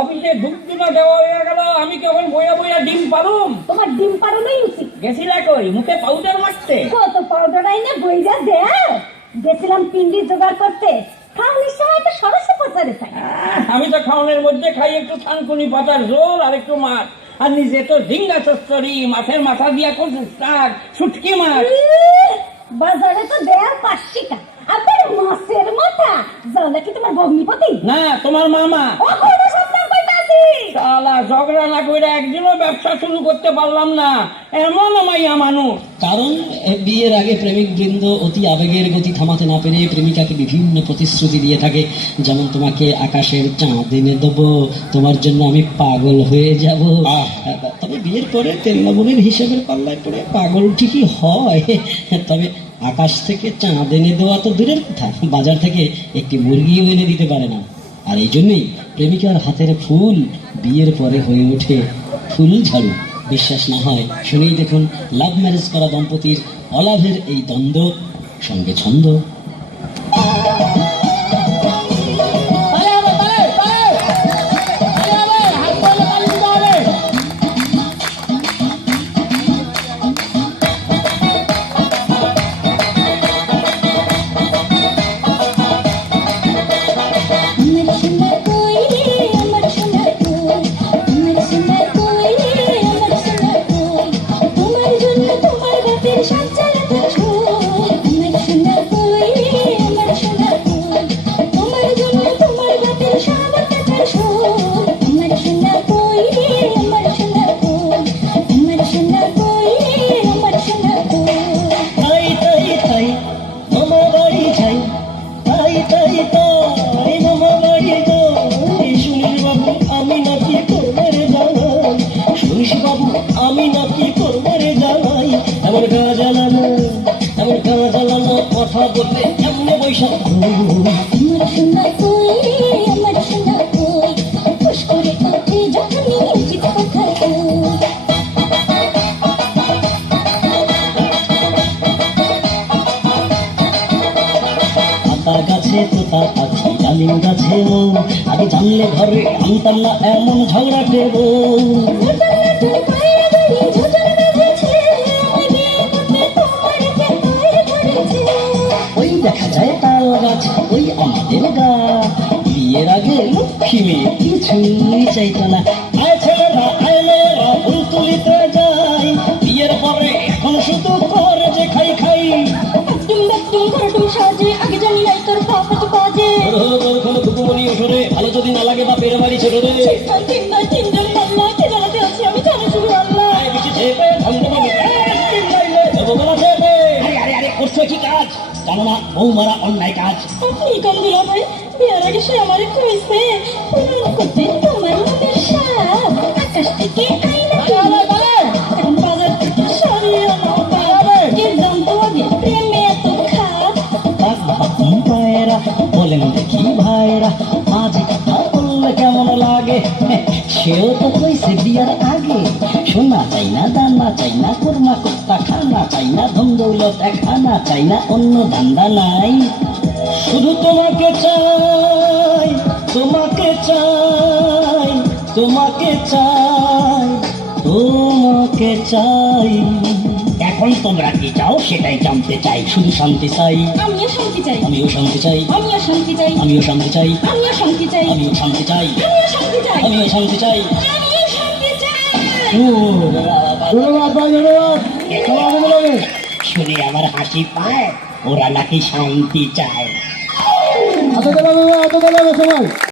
অফিসে দুধ দেওয়া হয়ে গেল, আমি কেমন বইয়া বইয়া ডিম পারুম? তোমার ডিম পারুনই উচিত। গেছিলা কই মুখে পাউডার মারতে? কত পাউডার আইনে বইরা দেও। গেছিলাম পিন্ডি জোগাড় করতে, খাওয়ানোর সময় তো সরস্য প্রচারে খাই। আমি তো খাওয়ানোর মধ্যে খাই একটু থানকুনি পাতার ঝোল আর একটু মাছ, আর নিজে তো ঝিঙ্গা চচ্চড়ি, মাছের মাথা দিয়া কচুর শাক, শুটকি মাছ। বাজারে তো দেয়ার 5 টাকা, আবার মাছের মাথা। যাও নাকি তোমার ভগ্নিপতি? না, তোমার মামা। ও কোন সন্তান কইতাছি? শালা ঝগড়া না কইরা একদিনও ব্যবসা শুরু করতে পারলাম না, এমন মাইয়া মানুষ। কারণ বিয়ের আগে প্রেমিক বৃন্দ অতি আবেগের গতি থামাতে না পেরে প্রেমিকাকে বিভিন্ন প্রতিশ্রুতি দিয়ে থাকে, যেমন তোমাকে আকাশের চাঁদ এনে দেবো, তোমার জন্য আমি পাগল হয়ে যাব। তবে বিয়ের পরে তেল লবণের হিসেবের পাল্লায় পড়ে পাগল ঠিকই হয়। তবে আকাশ থেকে চাঁদ এনে দেওয়া তো দূরের কথা, বাজার থেকে একটি মুরগিও এনে দিতে পারে না। আর এই জন্যই প্রেমিকার হাতের ফুল বিয়ের পরে হয়ে ওঠে ফুল ঝাড়ু। বিশ্বাস না হয় শুনেই দেখুন লাভ ম্যারেজ করা দম্পতির অলাভের এই দ্বন্দ্ব, সঙ্গে ছন্দ। আমি নাকি করবো রে জানাই, এমন গাঁ জ্বালানো, এমন গাঁ জ্বালানো কথা বলতে এমন বৈশাখ। পাতা গাছে তোতা পাখি, ডালিম গাছে ও, আগে জানলে ঘরে আনতাম না এমন ঝগড়াটে বউ। ওই দেখা যায় তাল গাছ, ওই আমাদের গা। বিয়ের আগে লক্ষ্মী মেয়ে কিছুই চাইতো না। আয় ছেলেরা আয় মেয়েরা ফুল তুলিতে যায়, বিয়ের পরে এখন শুধু করে যে খাই খাই। ভালো যদি না লাগে বা পেরে বাড়ি ছোট রে, করছো কি কাজ জানো না? বউ মারা অন্যায় কাজ। আপনি কম দিলা ভাই, বিয়ের আগে সে আমারে কইছে পূরণ করতে তোমার মনের সাপ আকাশ থেকে আইনা এখন বাজার থেকে সরিয়ে নাও কে জানতো আগে প্রেমে এত খাপ। ভাইরা বলেন দেখি ভাইরা, মাঝে কথা বললে কেমন লাগে? সেও তো কইছে বিয়ার আগে, সোনা চাই না, দানা চাই না, কোরমা কোপ্তা খানা চাই না, ধন দৌলত খানা চাই না, অন্য ধান্দা নাই। শুধু তোমাকে চাই, তোমাকে চাই, তোমাকে চাই, তোমাকে চাই। এখন তোমরা কি চাও সেটাই জানতে চাই, শুধু শান্তি চাই। আমিও শান্তি চাই, আমিও শান্তি চাই, আমিও শান্তি চাই, আমিও শান্তি চাই, আমিও শান্তি চাই, আমিও শান্তি চাই, আমিও শান্তি চাই, আমিও শান্তি চাই। আমিও শান্তি চাই। শুনে আমার হাসি পায়, ওরা নাকি শান্তি চায়। সবাই